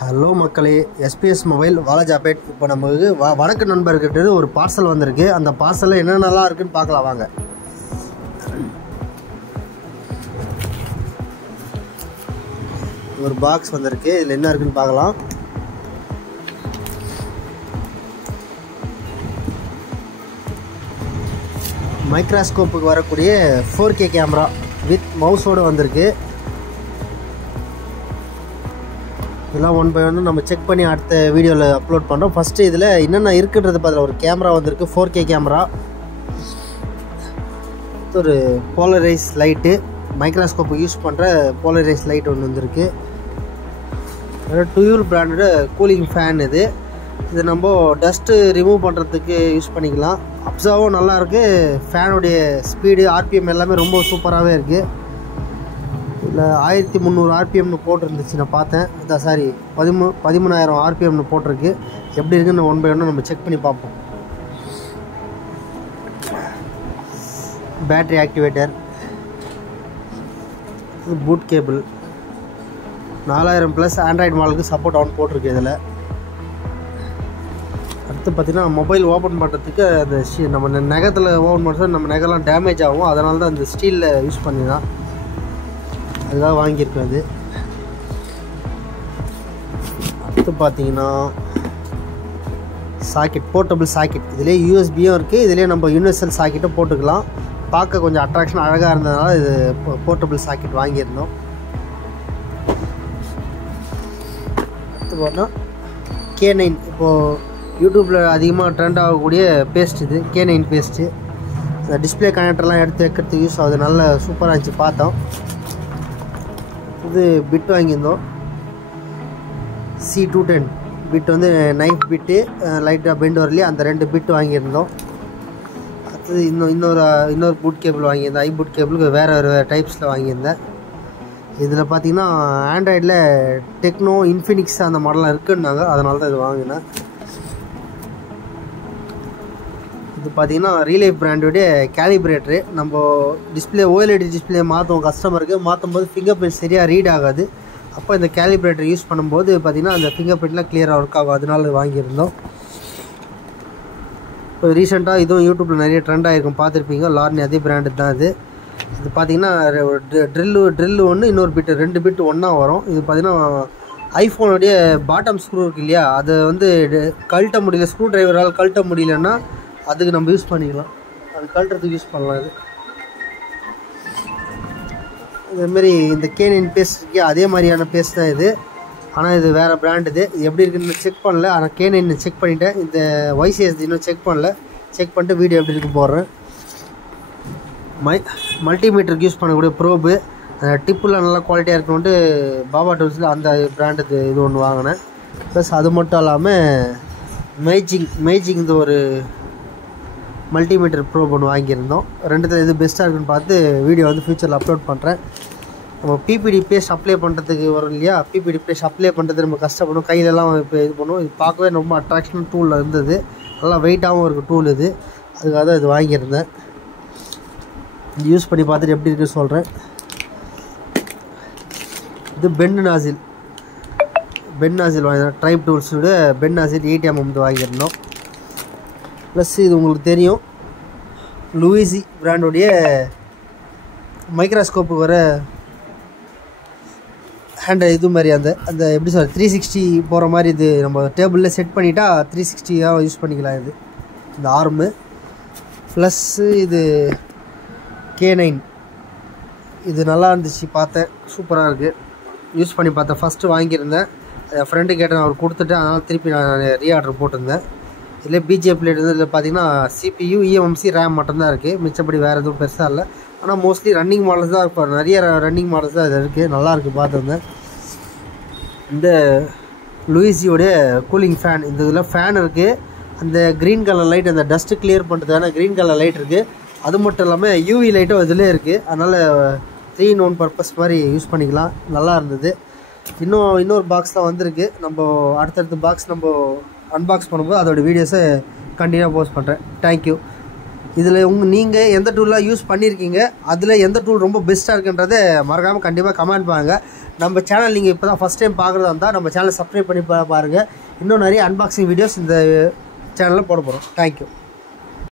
Hello மக்களே, SBS mobile Walajapet. இப்போ நமக்கு வடக்கு நண்பர்கிட்ட ஒரு பார்சல் வந்திருக்கு. அந்த பார்சலில் என்னென்னலாம் இருக்குன்னு பார்க்கலாம் வாங்க. ஒரு பாக்ஸ் வந்திருக்கு. இதில் என்ன இருக்குன்னு பார்க்கலாம். மைக்ரோஸ்கோப்புக்கு வரக்கூடிய 4K கேமரா வித் மவுஸோடு வந்திருக்கு. இதெல்லாம் ஒன் பை ஒன்று நம்ம செக் பண்ணி அடுத்த வீடியோவில் அப்லோட் பண்ணுறோம். ஃபஸ்ட்டு இதில் என்னென்ன இருக்குன்றது பார்த்தில் ஒரு கேமரா வந்திருக்கு, 4K கேமரா. ஒரு போலரைஸ் லைட்டு, மைக்ரோஸ்கோப்பு யூஸ் பண்ணுற போலரைஸ் லைட் ஒன்று வந்திருக்கு. டுயூல் பிராண்டோட கூலிங் ஃபேன் இது. இது நம்ம டஸ்ட்டு ரிமூவ் பண்ணுறதுக்கு யூஸ் பண்ணிக்கலாம். அப்சர்வும் நல்லாயிருக்கு. ஃபேனுடைய ஸ்பீடு, ஆர்பிஎம் எல்லாமே ரொம்ப சூப்பராகவே இருக்குது. இல்லை 1300 ஆர்பிஎம்னு போட்டிருந்துச்சு, நான் பார்த்தேன். அதான் சாரி 13,000 ஆர்பிஎம்னு போட்டிருக்கு. எப்படி இருக்குன்னு ஒன் பை ஒன்று நம்ம செக் பண்ணி பார்ப்போம். Battery activator, boot cable, 4000+ Android மாடலுக்கு சப்போர்ட் ஆன் போட்டிருக்கு. இதில் அடுத்து பார்த்திங்கன்னா மொபைல் ஓப்பன் பண்ணுறதுக்கு அந்த நம்ம நகத்தில் ஓப்பன் பண்ணுறது நம்ம நகலாம் டேமேஜ் ஆகும். அதனால தான் அந்த ஸ்டீலில் யூஸ் பண்ணி தான் அதுதான் வாங்கியிருக்கேன். அது அடுத்து பார்த்தீங்கன்னா சாக்கெட், போர்ட்டபிள் சாக்கெட். இதிலே யூஎஸ்பியும் இருக்குது. இதிலே நம்ம யூனிவர்சல் சாக்கெட்டும் போட்டுக்கலாம். பார்க்க கொஞ்சம் அட்ராக்ஷன் அழகாக இருந்ததுனால இது போர்ட்டபிள் சாக்கெட் வாங்கியிருந்தோம். அடுத்து பார்த்தோன்னா K9. இப்போது யூடியூப்பில் அதிகமாக ட்ரெண்ட் ஆகக்கூடிய பேஸ்ட் இது, K9 பேஸ்ட்டு. இந்த டிஸ்பிளே கனெக்டர்லாம் எடுத்து வைக்கிறதுக்கு யூஸ் ஆகுது. நல்ல சூப்பராக இருந்துச்சு, பார்த்தோம். இது பிட் வாங்கியிருந்தோம், C210 பிட் வந்து நைஃப் பிட்டு, லைட்டாக பெண்ட் வரலையே அந்த 2 பிட் வாங்கியிருந்தோம். அடுத்தது இன்னொரு பூட் கேபிள் வாங்கியிருந்தேன். பூட் கேபிளுக்கு வேறு டைப்ஸில் வாங்கியிருந்தேன். இதில் பார்த்திங்கன்னா ஆண்ட்ராய்டில் டெக்னோ, இன்ஃபினிக்ஸ் அந்த மாடலாம் இருக்குன்னாங்க, அதனால தான் இது வாங்கினேன். இது பார்த்திங்கன்னா ரீலைஃப் பிராண்டோடைய கேலிப்ரேட்டரு. நம்ம டிஸ்பிளே OLED டிஸ்பிளே மாற்றுவோம் கஸ்டமருக்கு. மாற்றும் போது ஃபிங்கர் பிரிண்ட் சரியாக ரீட் ஆகாது. அப்போ இந்த கேலிப்ரேட்டர் யூஸ் பண்ணும்போது பார்த்திங்கன்னா அந்த ஃபிங்கர் பிரிண்ட்லாம் கிளியராக ஒர்க் ஆகும். அதனால வாங்கியிருந்தோம். இப்போ ரீசெண்டாக இதுவும் யூடியூப்பில் நிறைய ட்ரெண்ட் ஆகிருக்கும், பார்த்துருப்பீங்க. லார்னி அதே பிராண்டு தான் இது. இது பார்த்திங்கன்னா ட்ரில்லு ஒன்று, இன்னொரு பிட்டு, 2 பிட்டு ஒன்றா வரும். இது பார்த்திங்கன்னா ஐஃபோனுடைய பாட்டம் ஸ்க்ரூ இருக்குது இல்லையா, அதை வந்து கழட்ட முடியல, ஸ்க்ரூ டிரைவரால் கழட்ட முடியலன்னா அதுக்கு நம்ம யூஸ் பண்ணிக்கலாம். அது கழட்டுறதுக்கு யூஸ் பண்ணலாம். இது இதேமாரி இந்த K9 பேஸ்ட் இருக்கே, அதே மாதிரியான பேஸ்ட் தான் இது. ஆனால் இது வேறு பிராண்ட். இது எப்படி இருக்குன்னு செக் பண்ணல. ஆனால் K9 செக் பண்ணிவிட்டேன். இந்த YCS இன்னும் செக் பண்ணல. செக் பண்ணிட்டு வீடியோ எப்படி இருக்கு போடுறேன். மல்டிமீட்டருக்கு யூஸ் பண்ணக்கூடிய ப்ரோபு, டிப்பில் நல்லா குவாலிட்டியாக இருக்கணுன்ட்டு பாபா டூல்ஸில் அந்த பிராண்டு இது ஒன்று வாங்கினேன். ப்ளஸ் அது மட்டும் இல்லாமல் மேஜிங் இது ஒரு மல்டிமீட்டர் ப்ரோப் ஒன்று வாங்கியிருந்தோம். ரெண்டுத்தில் எது பெஸ்ட்டாக இருக்குன்னு பார்த்து வீடியோ வந்து ஃப்யூச்சரில் அப்லோட் பண்ணுறேன். நம்ம PPD பேஸ்ட் அப்ளை பண்ணுறதுக்கு வரும் இல்லையா, PPD பேஸ்ட் அப்ளை பண்ணுறது நம்ம கஷ்டப்படும், கையிலலாம் இப்போ இது பண்ணுவோம். இது பார்க்கவே ரொம்ப அட்ராக்ஷனல் டூலில் இருந்தது. நல்லா வெயிட்டாகவும் இருக்குது டூல் இது. அதுக்காக தான் இது வாங்கியிருந்தேன். யூஸ் பண்ணி பார்த்துட்டு எப்படி இருக்குன்னு சொல்கிறேன். இது பெண்ட் நாசில் வாங்கியிருந்தோம். ட்ரைப் டூல்ஸோட பெண்ட் நாசில் 80mm வாங்கியிருந்தோம். ப்ளஸ் இது உங்களுக்கு தெரியும், லூயிசி பிராண்டோடைய மைக்ரோஸ்கோப்புக்கு வர ஹேண்ட் இது மாதிரி அந்த எப்படி சொல்ற 360 போகிற மாதிரி. இது நம்ம டேபிளில் செட் பண்ணிட்டா 360 யூஸ் பண்ணிக்கலாம். இது இந்த ஆர்மு. ப்ளஸ்ஸு இது K9 இது நல்லா இருந்துச்சு, பார்த்தேன். சூப்பராக இருக்குது, யூஸ் பண்ணி பார்த்தேன். ஃபஸ்ட்டு வாங்கியிருந்தேன், என் ஃப்ரெண்டு கேட்டேன், அவர் கொடுத்துட்டேன். அதனால் திருப்பி நான் ரீஆர்டர் போட்டிருந்தேன். இதில் BGA பிளேட் வந்து இதில் பார்த்திங்கன்னா CPU, eMMC, RAM மட்டும்தான் இருக்குது. மிச்சப்படி வேறு எதுவும் பெருசாக இல்லை. ஆனால் மோஸ்ட்லி ரன்னிங் மாடல்ஸ் தான் இருப்பார். நிறைய ரன்னிங் மாடல்ஸ் தான் இது இருக்குது. நல்லாயிருக்கு, பார்த்துருந்தேன். இந்த லூயிஸியோடைய கூலிங் ஃபேன், இந்த இதில் ஃபேன் இருக்குது. அந்த க்ரீன் கலர் லைட், அந்த டஸ்ட்டு கிளியர் பண்ணுறதுக்கான க்ரீன் கலர் லைட் இருக்குது. அது மட்டும் இல்லாமல் UV லைட்டும் இதிலே இருக்குது. அதனால் 3-in-1 பர்பஸ் மாதிரி யூஸ் பண்ணிக்கலாம். நல்லா இருந்தது. இன்னொரு பாக்ஸ் தான் வந்திருக்கு. நம்ம அடுத்தடுத்த பாக்ஸ் நம்ம அன்பாக்ஸ் பண்ணும்போது அதோடய வீடியோஸை கண்டினியூவாக போஸ்ட் பண்ணுறேன். தேங்க்யூ. இதில் நீங்கள் எந்த டூல்லாம் யூஸ் பண்ணியிருக்கீங்க, அதில் எந்த டூல் ரொம்ப பெஸ்ட்டாக இருக்குன்றதை மறக்காமல் கண்டிப்பாக கமெண்ட் பண்ணுங்கள். நம்ம சேனல் நீங்கள் இப்போ தான் ஃபஸ்ட் டைம் பார்க்குறதா இருந்தால் நம்ம சேனலை சப்ஸ்கிரைப் பண்ணி பாருங்கள். இன்னும் நிறைய அன்பாக்சிங் வீடியோஸ் இந்த சேனலில் போட போகிறோம். தேங்க்யூ.